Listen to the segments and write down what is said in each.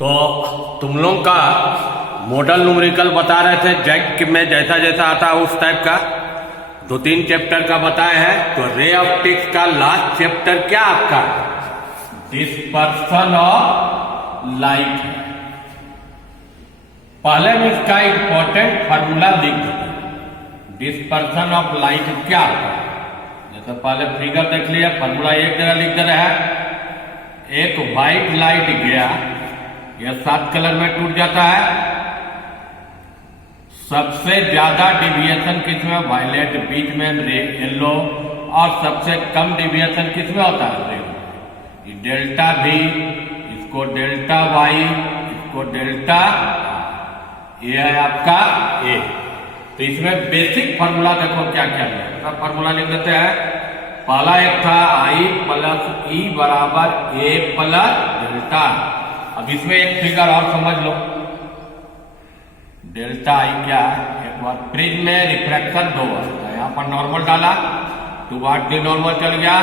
तो तुम लोग का मॉडल न्यूमेरिकल बता रहे थे जैक में जैसा जैसा आता है उस टाइप का 2-3 चैप्टर का बताए हैं। तो रे ऑप्टिक्स का लास्ट चैप्टर क्या आपका डिस्पर्सन ऑफ लाइट है। पहले में इसका इंपॉर्टेंट फार्मूला लिख दो। डिस्पर्सन ऑफ लाइट क्या होता है, जैसे पहले फिगर देख लिया, फार्मूला एक जगह लिख दे रहा है। एक व्हाइट लाइट गया, यह 7 कलर में टूट जाता है। सबसे ज्यादा डिविएशन किसमें, वायलेट, बीच में येलो, और सबसे कम डिविएशन किसमें होता है, रेड। डेल्टा भी, इसको डेल्टा वाई, इसको डेल्टा, ये है आपका ए। तो इसमें बेसिक फार्मूला देखो क्या क्या है, सब फार्मूला लिख देते हैं। पहला एक था आई प्लस ई बराबर ए प्लस डेल्टा। अब इसमें एक फिगर और समझ लो, डेल्टा आई क्या है, एक बार प्रिज्म में रिफ्रैक्शन 2 बार, यहाँ पर नॉर्मल डाला, 2 बार दी नॉर्मल चल गया,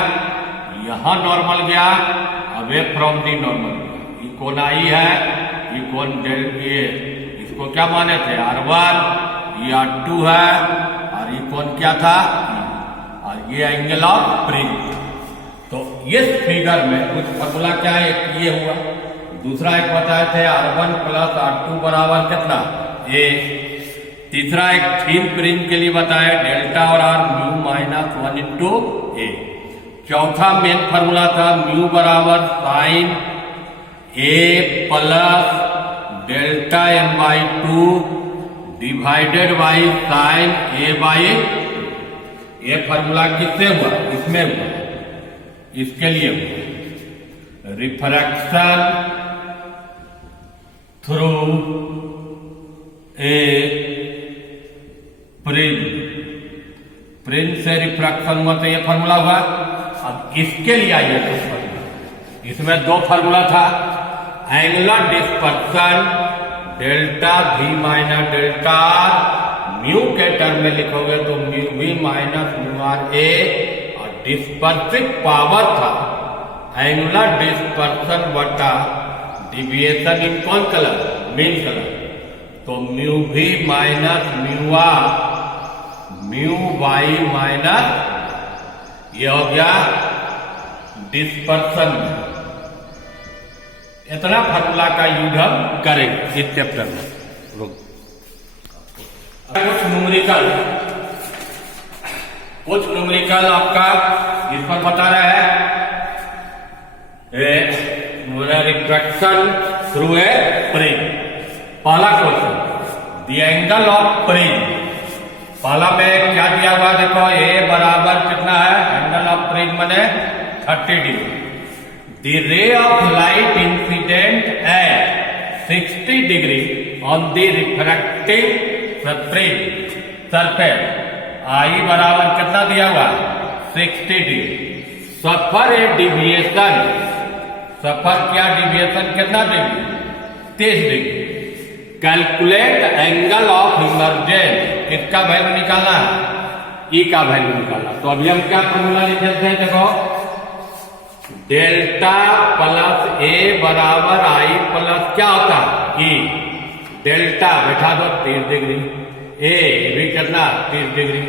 यहाँ नॉर्मल गया, अवे फ्रॉम दी नॉर्मल। ये कौन आई है, ये कौन ये, इसको क्या माने थे R1, ये R2 है, और ये कौन क्या था, और ये एंगल ऑफ प्रिज्म। तो इस फिगर में कुछ फॉर्मूला क्या है, एक ये हुआ, दूसरा एक बताए थे R1 प्लस R2 बराबर कितना, ए। तीसरा एक थीन प्रिज्म के लिए बताया डेल्टा और R mu minus 1 into A. चौथा मेन फार्मूला था म्यू बराबर sine A plus delta M by 2 divided by sine A by. ये फार्मूला किससे हुआ, इसमें हुआ, इसके लिए हुआ रिफ्रैक्शन थ्रू ए प्रिज्म से रिफ्रैक्शन हुआ, तो ये फार्मूला हुआ। अब इसके लिए आइए तो फार्मूला, इसमें 2 फार्मूला था, angular dispersion delta V minus delta mu के टर्म में लिखोगे तो mu V minus mu R ए, और डिस्पर्सिव पावर था एंगुलर डिस्पर्सन बटा डिविएशन इन कौन कलर, मेन कलर। तो म्यू भी minus mu R mu Y minus, ये हो गया डिस्पर्सन। इतना फार्मूला का यूज हम करेंगे इस चैप्टर में। कुछ न्यूमेरिकल आपका इस पर बता रहा है, रिफ्रैक्शन थ्रू ए प्रिज्म। पहला question, the angle of prism, पहला में क्या दिया हुआ देखो, ए बराबर कितना है, एंगल ऑफ प्रिज्म माने 30 degree. The ray of light incident at 60 degree on the refracting prism surface, I बराबर कितना दिया हुआ, 60 डिग्री। सफर ए डिविएशन, सफर क्या डिविएशन कितना degree, 30 degree. Calculate angle of emergence, किसका वैल्यू निकालना है, ई का वैल्यू निकालना। तो अभी हम क्या फॉर्मूला लिख देते हैं, देखो डेल्टा प्लस ए बराबर आई प्लस क्या होता है, ई। डेल्टा बैठा दो 30 डिग्री, ए भी कितना 30 डिग्री,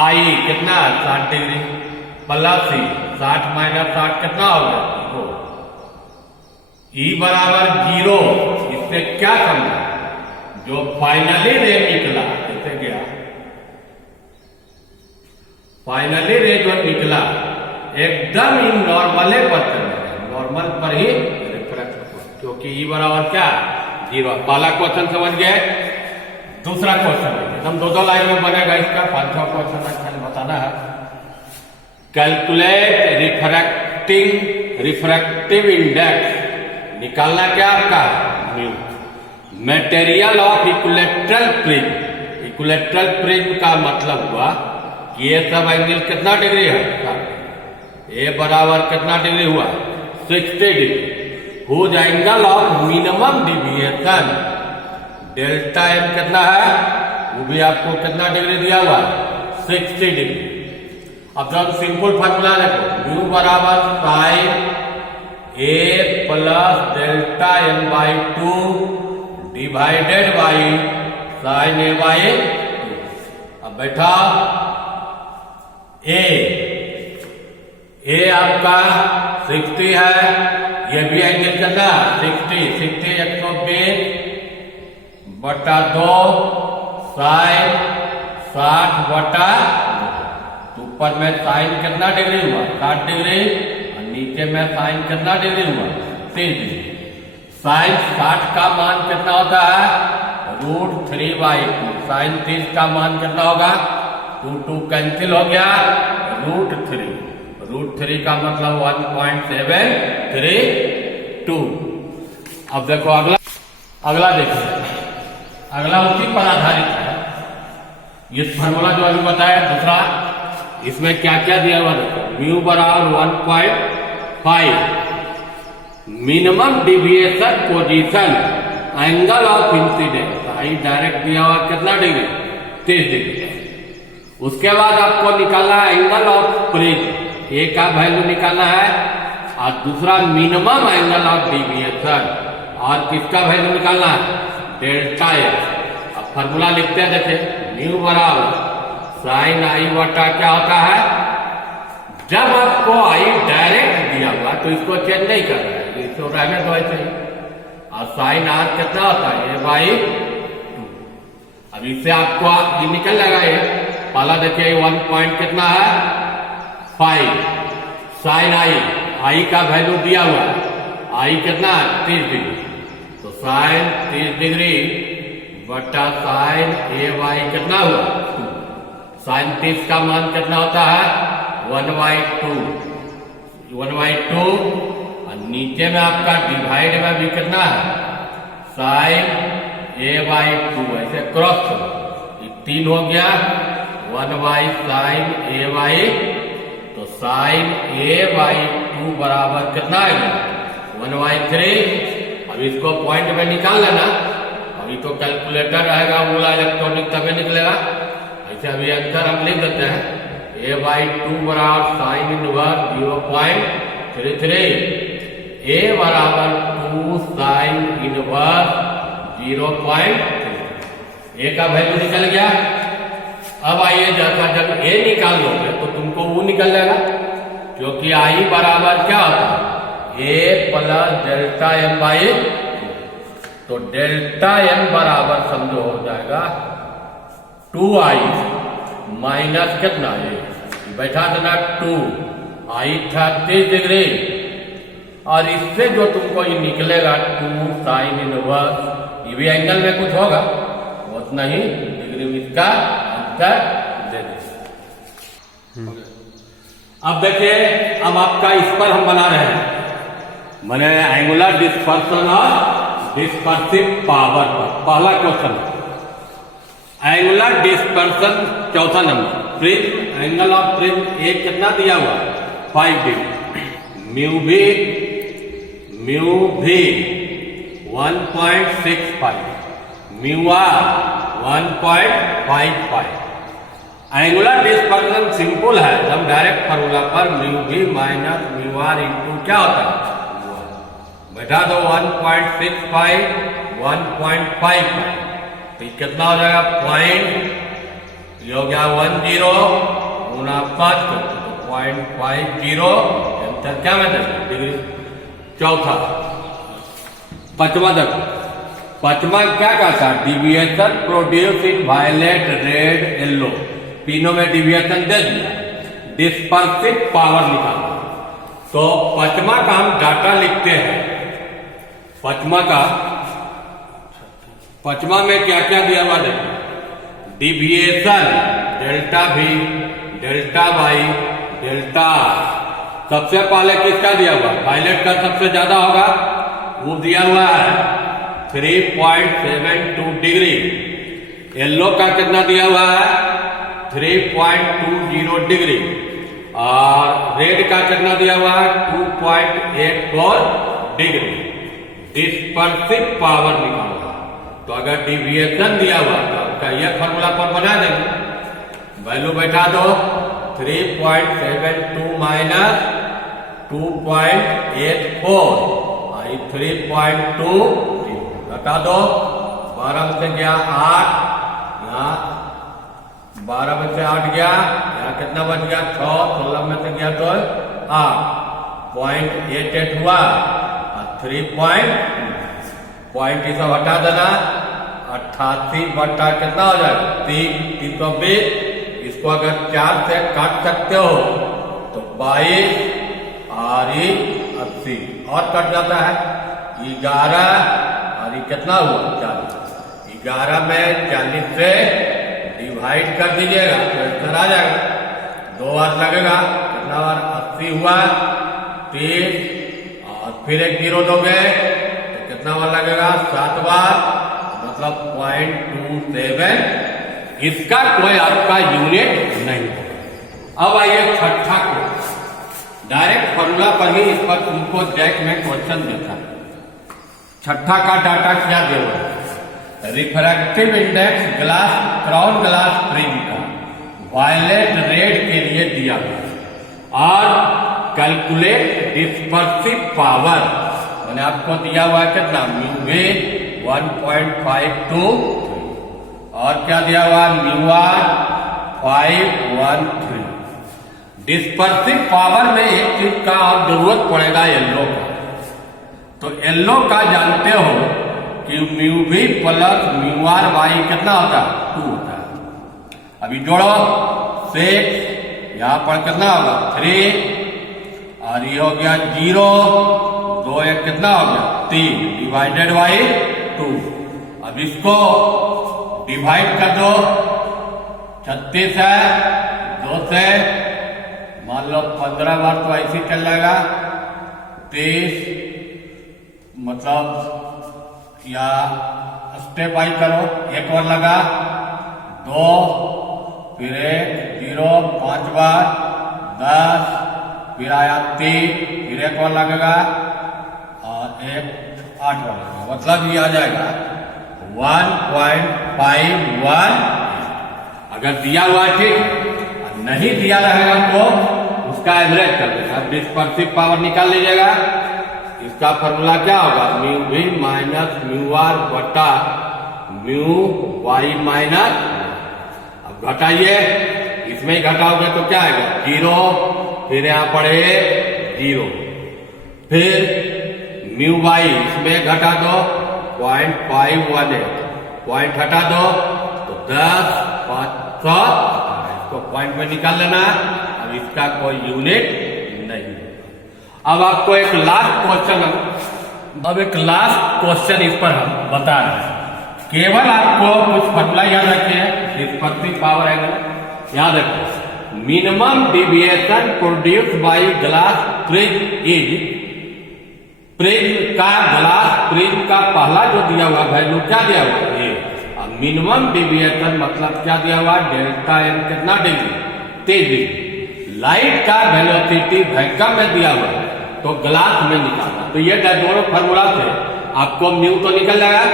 आई कितना 60 डिग्री, प्लस ई 60 माइनस 60 कितना हो गया, ई बराबर 0। इससे क्या समझा, जो फाइनली रे निकला, कैसे गया, फाइनली रे जो निकला एकदम इन नॉर्मले पर, नॉर्मल पर ही रिफ्रैक्ट हुआ, क्योंकि ई बराबर क्या 0। पहला क्वेश्चन समझ गए। दूसरा क्वेश्चन एकदम 2-2 लाइन में बनेगा, इसका 5-6 क्वेश्चन अच्छा बताना है। कैलकुलेट रिफ्रैक्टिव इंडेक्स, निकालना क्या आपका mu. Material of equilateral prism, equilateral prism का मतलब हुआ कि ये सब एंगल कितना डिग्री है, ए बराबर कितना डिग्री हुआ, 60 degree. Whose angle of minimum deviation delta M कितना है, वो भी आपको कितना डिग्री दिया हुआ, 60 डिग्री। अब जब सिंपल फार्मूला देखो, म्यू बराबर sine A plus delta N by 2 divided by sine A by 2। अब बैठा ए आपका 60 है, ये भी एंगल कितना 60 120 बटा 2 साइन 60 बटा, तो ऊपर में साइन कितना डिग्री हुआ 60 डिग्री, और नीचे में साइन कितना डिग्री हुआ 30 डिग्री। साइन 60 का मान कितना होता है √3/2। साइन 30 का मान कितना होगा 2 कैंसिल हो गया, √3 का मतलब 1.732। अब देखो अगला देखिए, अगला उसी पर आधारित है। इस फॉर्मूला जो अभी बताया दूसरा, इसमें क्या क्या दिया हुआ देखो, म्यू बराबर 1.5 minimum deviation position angle of incidence, I direct दिया हुआ कितना डिग्री 30 डिग्री। उसके बाद आपको निकालना है एंगल ऑफ प्रिज्म, ए का वैल्यू निकालना है, और दूसरा मिनिमम एंगल ऑफ डिविएशन, और किसका वैल्यू निकालना है डेल्टा एस। अब फॉर्मूला लिखते हैं, देखे म्यू बराबर साइन आई बटा क्या होता है, जब आपको आई डायरेक्ट दिया हुआ तो इसको चेंज नहीं करना है, इसको रहने दो ऐसे ही, और साइन आर कितना होता है ए बाई 2। अब इससे आपको ये निकल जाएगा, ये पहला देखिए 1 पॉइंट कितना है 5 साइन आई का वैल्यू दिया हुआ, आई कितना 30 डिग्री, तो साइन 30 डिग्री बटा साइन ए बाई कितना हुआ 2। साइन 30 का मान कितना होता है 1/2, और नीचे में आपका डिवाइड में भी कितना है साइन ए बाई 2, ऐसे क्रॉस करो, 3 हो गया 1/साइन ए बाई, तो साइन ए बाई 2 बराबर कितना आएगा 1/3। अब इसको पॉइंट में निकाल लेना, अभी तो कैलकुलेटर रहेगा बोला इलेक्ट्रॉनिक तभी निकलेगा, ऐसे अभी आंसर हम लिख देते हैं ए बाई 2 बराबर साइन इनवर्स 0.33, ए बराबर 2 साइन इनवर्स 0.3, ए का वैल्यू निकल गया। अब आइए जैसा जब ए निकाल लोगे तो तुमको वो निकल जाएगा, क्योंकि आई बराबर क्या होता है ए प्लस डेल्टा एम बाई, तो डेल्टा एम बराबर समझो हो जाएगा 2i माइनस कितना है बैठा देना 2, आई 30 डिग्री, और इससे जो तुमको ये निकलेगा 2 साइन इनवर्स, ये भी एंगल में कुछ होगा उतना ही डिग्री में इसका आंसर दे दे। अब देखिए, अब आपका इस पर हम बना रहे हैं, मैंने एंगुलर डिस्पर्सन और डिस्पर्सिव पावर पर पहला क्वेश्चन, एंगुलर डिस्पर्सन चौथा number, prism angle of prism A कितना दिया हुआ 5 degree, mu V 1.65, mu R 1.55। Angular dispersion simple है, हम डायरेक्ट फॉर्मूला पर म्यू भी माइनस म्यू आर इंटू क्या होता है बैठा दो 1.65 1.55, तो कितना हो जाएगा पॉइंट, ये हो गया 10 गुना 5 तो 0.50, अंतर क्या में डिग्री। चौथा पांचवा देखो, पांचवा क्या कहता है deviation produce in violet red yellow, तीनों में डिविएशन दे दिया, डिस्पर्सिव पावर निकालना। तो पांचवा का हम डाटा लिखते हैं, पांचवा में क्या क्या दिया हुआ देखो, डिविएशन डेल्टा भी डेल्टा बाई डेल्टा, सबसे पहले किसका दिया हुआ वायलेट का सबसे ज्यादा होगा, वो दिया हुआ है 3.72 डिग्री, येलो का कितना दिया हुआ है 3.20 डिग्री, और रेड का कितना दिया हुआ है 2.84 डिग्री। डिस्पर्सिव पावर निकालना, तो अगर डिविएशन दिया हुआ तो आपका यह फॉर्मूला पर बना देंगे, वैल्यू बैठा दो 3.72 माइनस 2.84 और ये 3.2 घटा दो। 12 में से गया 8, यहाँ 12 में से 8 गया, यहाँ कितना बच गया 6, 16 में से गया तो 8.88 हुआ और 3 पॉइंट ये सब हटा देना। 88 बटा कितना हो जाएगा 320। इसको अगर 4 से काट सकते हो तो 22 और ये 80 और कट जाता है 11 और ये कितना हुआ 40। 11 में 40 से डिवाइड कर दीजिएगा तो इधर आ जाएगा। 2 बार लगेगा, कितना बार 80 हुआ 30 और फिर एक 0 दोगे तो कितना बार लगेगा 7 बार, मतलब 0.27। इसका कोई आपका यूनिट नहीं। अब आइए छठा को, डायरेक्ट फॉर्मूला पर ही इस पर तुमको जैक में क्वेश्चन देता है। छठा का डाटा क्या दे हुआ है? Refractive index glass crown glass prism का वायलेट रेड के लिए दिया गया और कैलकुलेट डिस्पर्सिव पावर मैंने आपको दिया हुआ है कितना म्यू वी 1.52 और क्या दिया हुआ म्यू आर 513। डिस्पर्सिव पावर में एक चीज का आप जरूरत पड़ेगा येलो का। तो येलो का जानते हो कि mu V plus mu R Y कितना होता है 2 होता है। अभी जोड़ो 6, यहां पर कितना होगा 3 और ये हो गया 0, 2 1 कितना हो गया 3 डिवाइडेड बाई 2। अब इसको डिवाइड कर दो, 36 है 2 से मान लो 15 बार तो ऐसे चल जाएगा 23, मतलब या स्टेप बाई करो, एक और लगा 2 फिर 1 0 5 बार 10 फिर आया 3 फिर एक और लगेगा और 1 8 बार लगेगा, मतलब ये आ जाएगा 1.51। अगर दिया हुआ ठीक, नहीं दिया रहेगा तो उसका एवरेज कर देगा। डिस्पर्सिव पावर निकाल लीजिएगा। इसका फॉर्मूला क्या होगा mu V minus mu R बटा म्यू वाई माइनस। अब घटाइए, इसमें ही घटाओगे तो क्या आएगा 0, फिर यहाँ पर 0, फिर म्यू वाई इसमें घटा दो 0.518, पॉइंट हटा दो तो 10 500, इसको पॉइंट में निकाल लेना। अब इसका कोई यूनिट नहीं। अब आपको एक लास्ट क्वेश्चन इस पर हम बता रहे हैं। केवल आपको कुछ फॉर्मूला याद रखिए। डिस्पर्सिव पावर है याद रखिए। Minimum deviation produce by glass prism is, prism का ग्लास प्रिज्म का पहला जो दिया हुआ वैल्यू क्या दिया हुआ है मिनिमम डिविएशन, मतलब क्या दिया हुआ डेल्टा एन कितना डिग्री 23 डिग्री। लाइट का वेलोसिटी वैक्यूम में दिया हुआ है तो ग्लास में निकालना। तो ये दोनों फॉर्मूला से आपको म्यू तो निकल जाएगा।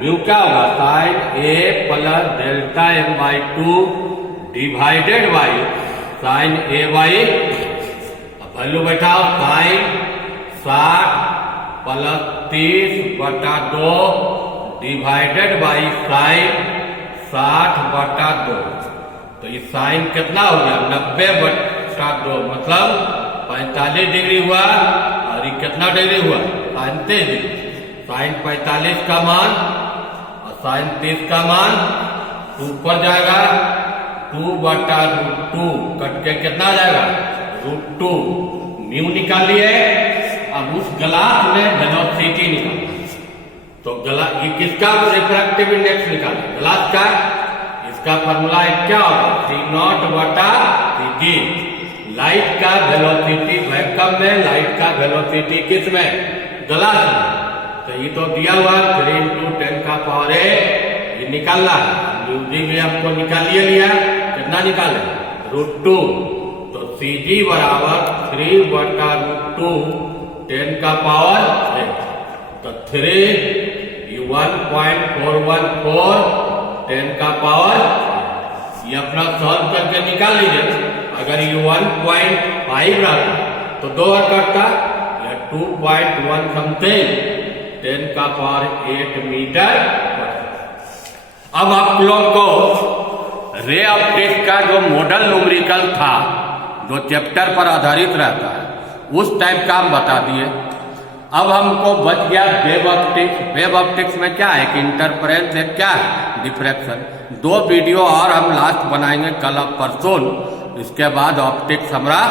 म्यू क्या होगा sine A plus delta M by 2 divided by sine A by, value बैठाओ साइन 60 प्लस 30 बटा 2 डिवाइडेड बाई साइन 60 बटा 2। तो ये साइन कितना हो गया 90 बटा 2, मतलब 45 डिग्री हुआ और ये कितना डिग्री हुआ 35 डिग्री। साइन 45 का मान और साइन 30 का मान ऊपर जाएगा 2 बटा √2 कट के कितना आ जाएगा √2। म्यू निकालिए। अब उस ग्लास में वेलोसिटी निकालिए। तो ये किसका रिफ्रैक्टिव इंडेक्स निकाले ग्लास का। इसका फॉर्मूला क्या होगा C0 बटा Cg। लाइट का वेलोसिटी वैक्यूम में, लाइट का वेलोसिटी किस में ग्लास में। तो ये तो दिया हुआ 3 × 10⁻⁸ ये निकालना है। यूजी में आपको निकालिए लिया, कितना निकाले √2। तो Cg बराबर 3 बटा √2 10⁻⁸। तो 3 1.414 10⁻⁴ ये अपना सॉल्व करके निकाल लीजिए। अगर ये 1.5 रहता तो 2 कटता, यह 2.1 समथिंग 10⁸ मीटर। अब आप लोग को रे ऑप्टिक्स का जो मॉडल न्यूमेरिकल था, जो चैप्टर पर आधारित रहता है, उस टाइप का हम बता दिए। अब हमको बच गया वेव ऑप्टिक्स। वेव ऑप्टिक्स में क्या है कि इंटरफेरेंस है, क्या है डिफ्रैक्शन। 2 वीडियो और हम लास्ट बनाएंगे कल अब परसों, इसके बाद ऑप्टिक्स हमारा